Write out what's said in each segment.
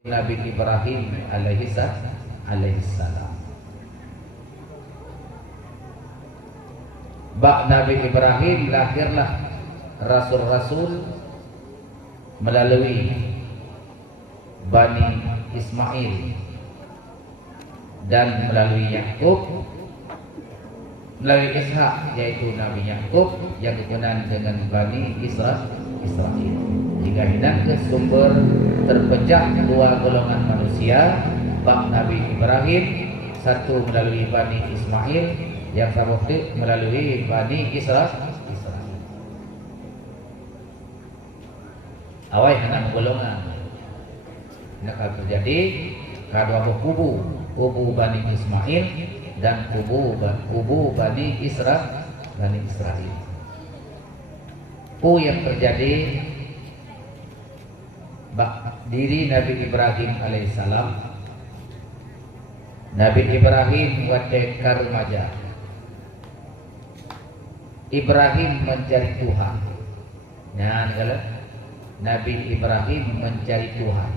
Nabi Ibrahim alaihi salam. Bak Nabi Ibrahim lahirlah rasul-rasul melalui Bani Ismail dan melalui Yakub, melalui Ishak yaitu Nabi Yakub yang dikenal dengan Bani Israel. Jika hendak ke sumber terpecah dua golongan manusia, bak Nabi Ibrahim, satu melalui Bani Ismail, yang satu melalui Bani Israel. Awal hendak golongan. Ini akan terjadi kedua kubu Bani Ismail dan kubu Bani Israel. Yang terjadi diri Nabi Ibrahim alaihissalam. Nabi Ibrahim wadekar remaja. Ibrahim mencari Tuhan. Nah, kalau Nabi Ibrahim mencari Tuhan.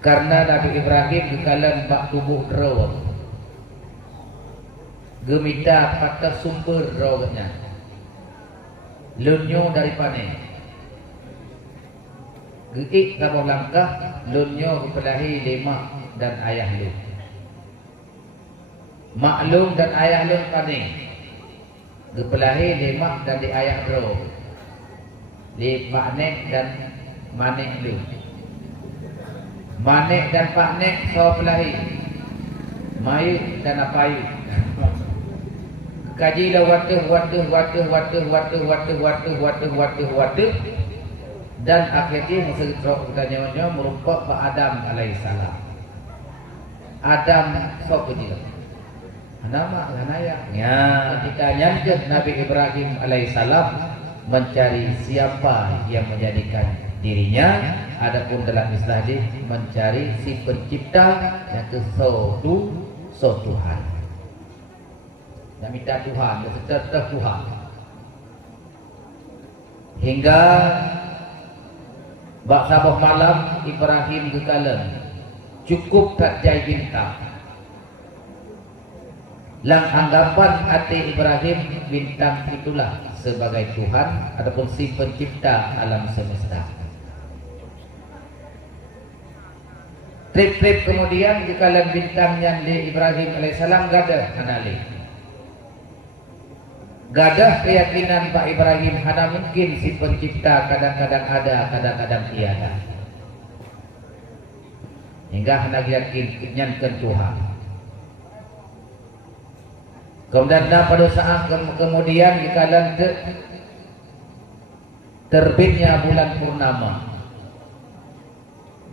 Karena Nabi Ibrahim dikalan bak tubuh rawa. Gemita patah sumber rawanya. Lunyo dari panen. Geik kabau langkah lunyo kepelahi lemak dan ayah lun. Maklum dan ayah lun panen. Kepelahi lemak dan di ayah bro. Lemak nek dan manek lun. Manek dan pak nek so pelahi. Mayu dan apayu. Kajilah watu dan akhirnya kita merupakan Pak Adam alaihissalam. Adam sok kecil. Nama lanaya. Ya, ketika nyanjut Nabi Ibrahim alaihissalam mencari siapa yang menjadikan dirinya, adapun dalam istilah ini mencari si pencipta yang so Tuhan. Dan minta Tuhan, serta Tuhan. Hingga bak sabah malam Ibrahim kekalan cukup tak jai bintang. Lang anggapan hati Ibrahim bintang itulah sebagai Tuhan ataupun si pencipta alam semesta. Trip kemudian kekalan bintang yang di Ibrahim alaihissalam gadah anali. Gadah keyakinan Pak Ibrahim hanya mungkin si pencipta kadang-kadang ada, kadang-kadang tiada. Hingga hendak yakin nyankan Tuhan. Kemudian pada saat kemudian dikalan terbitnya bulan purnama.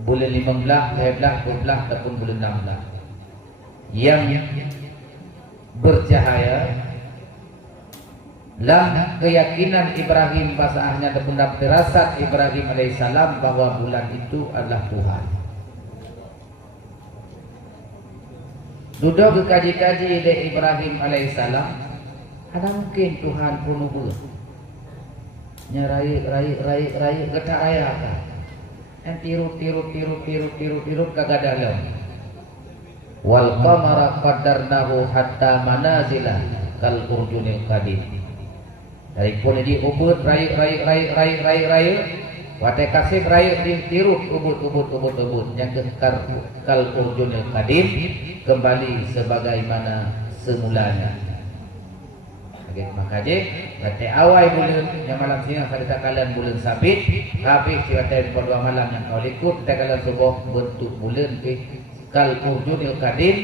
Bulan 15, 12, 12 ataupun bulan 16. Yang bercahaya. Lah keyakinan Ibrahim bahasanya ataupun firasat Ibrahim alaihissalam bahwa bulan itu adalah Tuhan. Duduk kaji-kaji dari Ibrahim alaihissalam, ada mungkin Tuhan pun ubur. Nyarai kata ayah kan. Yang tiru kagak dalam. Wal qamara qaddarnahu hatta manazila kal urjunil qadim. Dari pun di ubud raya wate kasih raya tiru ubud yang kal urjunil qadim kembali sebagaimana semulanya. Oke, makanya wate awal bulan yang malam siang kita kalian bulan sabit habis wate pada malam yang kau ikut kita kalian sebuah bentuk bulan kal urjunil qadim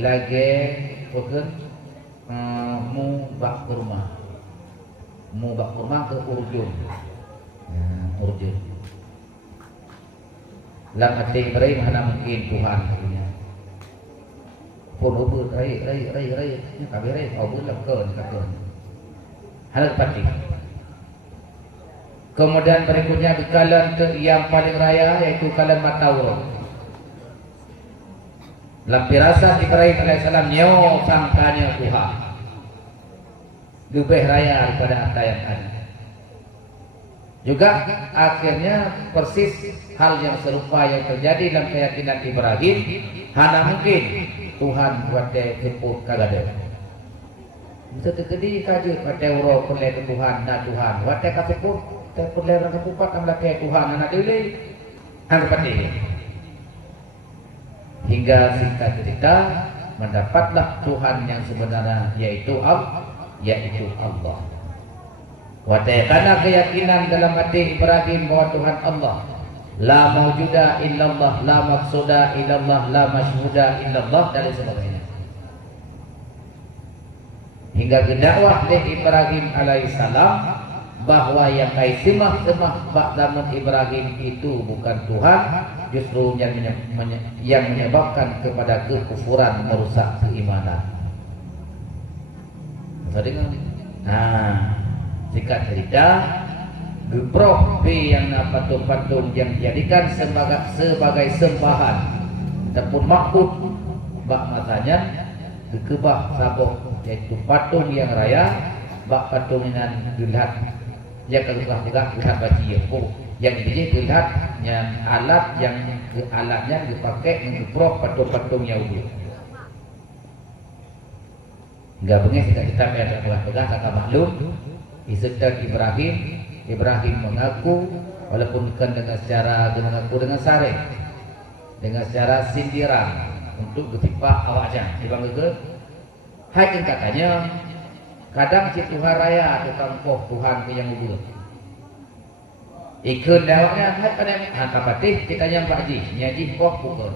lagi bukan mu bak kurma ke urjun. Urjun. Lang hati Ibrahim hanya mungkin Tuhan punya. Pun ubur rai. Kami rai ubur lakon. Hal pati. Kemudian berikutnya kalan yang paling raya yaitu kalan Matawur. Lampirasa Ibrahim alaihissalam nyo sangkanya Tuhan. Lebih raya daripada apa yang ada. Juga akhirnya persis hal yang serupa yang terjadi dalam keyakinan Ibrahim. Hana mungkin Tuhan buat dia keput kagada. Bisa terjadi kaje pada orang pelai ke Tuhan na Tuhan. Buat dia keput, dia pelai orang kepupat amlah ke Tuhan anak dili. Hanggapan dia. Hingga singkat cerita mendapatlah Tuhan yang sebenarnya yaitu Allah. Karena keyakinan dalam hati Ibrahim bahwa Tuhan Allah, la mawjuda illallah, la maqsuda illallah, la masyhuda illallah dan sebagainya. Hingga dakwah oleh Ibrahim alaihissalam bahwa yang kaisimah ba'damun Ibrahim itu bukan Tuhan, justru yang menyebabkan kepada kekufuran, merusak keimanan. Nah, singkat cerita, geproh yang patung-patung yang dijadikan sebagai sembahan ataupun makbud bak matanya gekebah sabuk, yaitu patung yang raya bak patung dengan gelat yang kegah gelat baci yang dijadi gelat yang alatnya dipakai menggeproh patung-patung Yahudi. Enggak bengis kita ada pegang kata maklum Isetan Ibrahim mengaku walaupun bukan dengan secara mengaku dengan sareh, dengan secara sindiran untuk ketipak awaknya. Dibang ke, hai katanya kadang si Tuhan raya tukang poh Tuhan ke yang ubur. Ikut dawaknya hai pada hantar patih kita yang Pak Ji, nyaji poh pukul.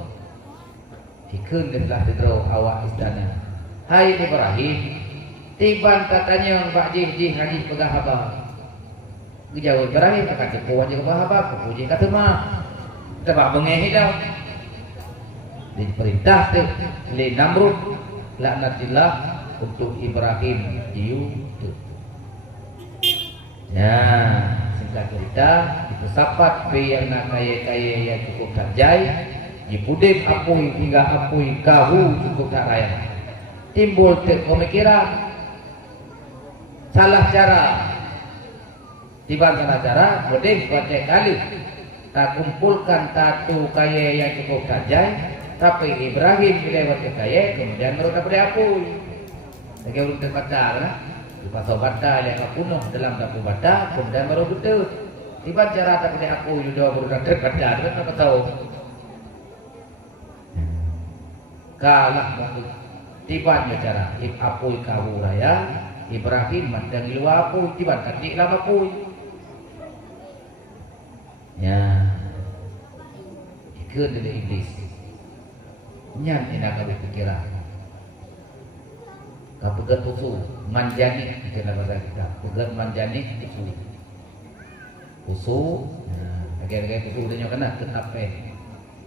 Ikut adalah sedro awak istana. Hai Ibrahim, tiban katanya Pak Ji Haji pegang haba. Kejauh Ibrahim kata cepuan je kebah haba, kepuji kata mah. Tebak bengehi dah. Diperintah tu oleh Namrud laknatillah untuk Ibrahim jiu tu. Nah, singkat cerita itu sapat pe yang nak kaya-kaya yang cukup terjai, dipudip apui hingga apui kahu cukup tak raya. Timbul pemikiran salah cara, tiba salah cara, boleh pada kali tak kumpulkan tatu kaya yang cukup tajai, tapi Ibrahim lewat ke kaya, kemudian mereka pada apui. Lagi urut terbata, lah, di pasal bata yang kapunuh dalam dapur bata, kemudian baru betul. Tiba cara tak pada apui, sudah berurat terbata, kan tak tahu. Kalah waktu tiba cara, apui kau raya. Ibrahim mandang luar apu, tiba tadi lama apu. Ya, ikut dari iblis. Nyan ina kau pikiran. Kau pegat usul, manjani itu nama bahasa kita. Pegat manjani itu. Usul, agak-agak usul dia kena kenape.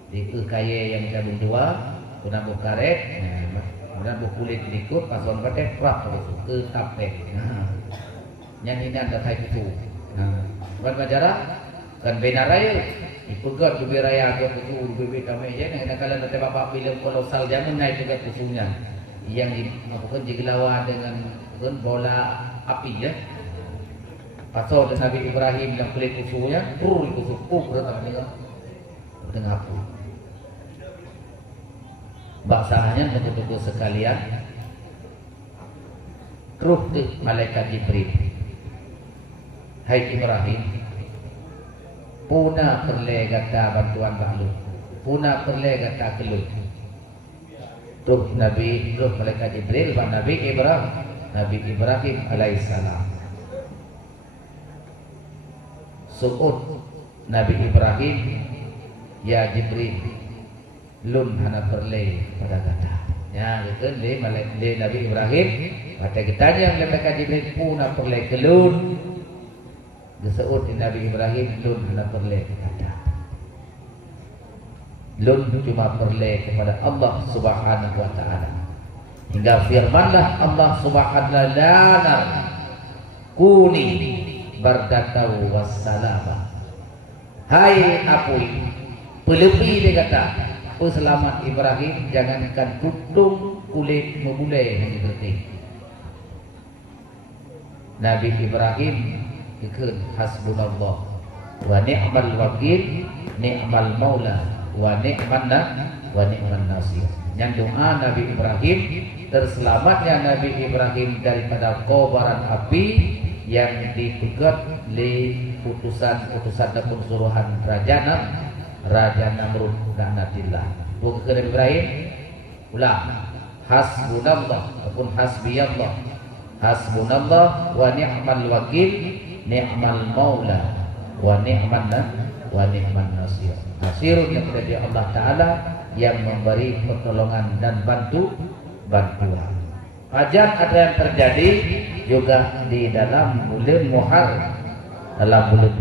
Di kaya yang cabung dua, kena bukaret. Kemudian kulit dikut pason pakai prak ke tape. Yang ini anda kai itu. Bukan majalah kan benar raya. Ipegat lebih raya ke itu lebih kami je. Nak kalau nanti bapak film kolosal jangan naik juga kusunya. Yang dilakukan jiglawa dengan bola api ya. Pasal Nabi Ibrahim yang kulit kusunya, kusuk bertemu dengan api. Baksanya betul-betul sekalian ruh malaikat Jibril. Hai Ibrahim, puna perle kata bantuan bahlul, puna perle kata kelut. Ruh malaikat Jibril dan Nabi Ibrahim alaihissalam. Su'ud Nabi Ibrahim, ya Jibril lun hana perle pada kata. Ya, itu le Nabi Ibrahim. Kata kitanya malaikat Jibril puna perle kelun. Disebut Nabi Ibrahim lun hana perle kata. Lun cuma perle kepada Allah Subhanahu wa taala. Hingga firmanlah Allah Subhanahu wa taala, "Kuni bardatan wassalama." Hai apui, pelepi dia kata, selamat Ibrahim, jangankan tudung kulit membulai yang dikerti. Nabi Ibrahim ikut hasbunallah wa ni'mal wakil, ni'mal maula, wa ni'man nasir. Yang doa Nabi Ibrahim, terselamatnya Nabi Ibrahim daripada kobaran api yang dipegat oleh utusan dan suruhan Raja Namrud laknatillah. Bukan Nabi Ibrahim ulang hasbunallah ataupun hasbiyallah, hasbunallah wa ni'mal wakil, ni'mal maula, wa ni'man nasir. Nasirun yang dari Allah Ta'ala yang memberi pertolongan dan bantuan. Fajar ada yang terjadi juga di dalam bulan Muharram, dalam bulan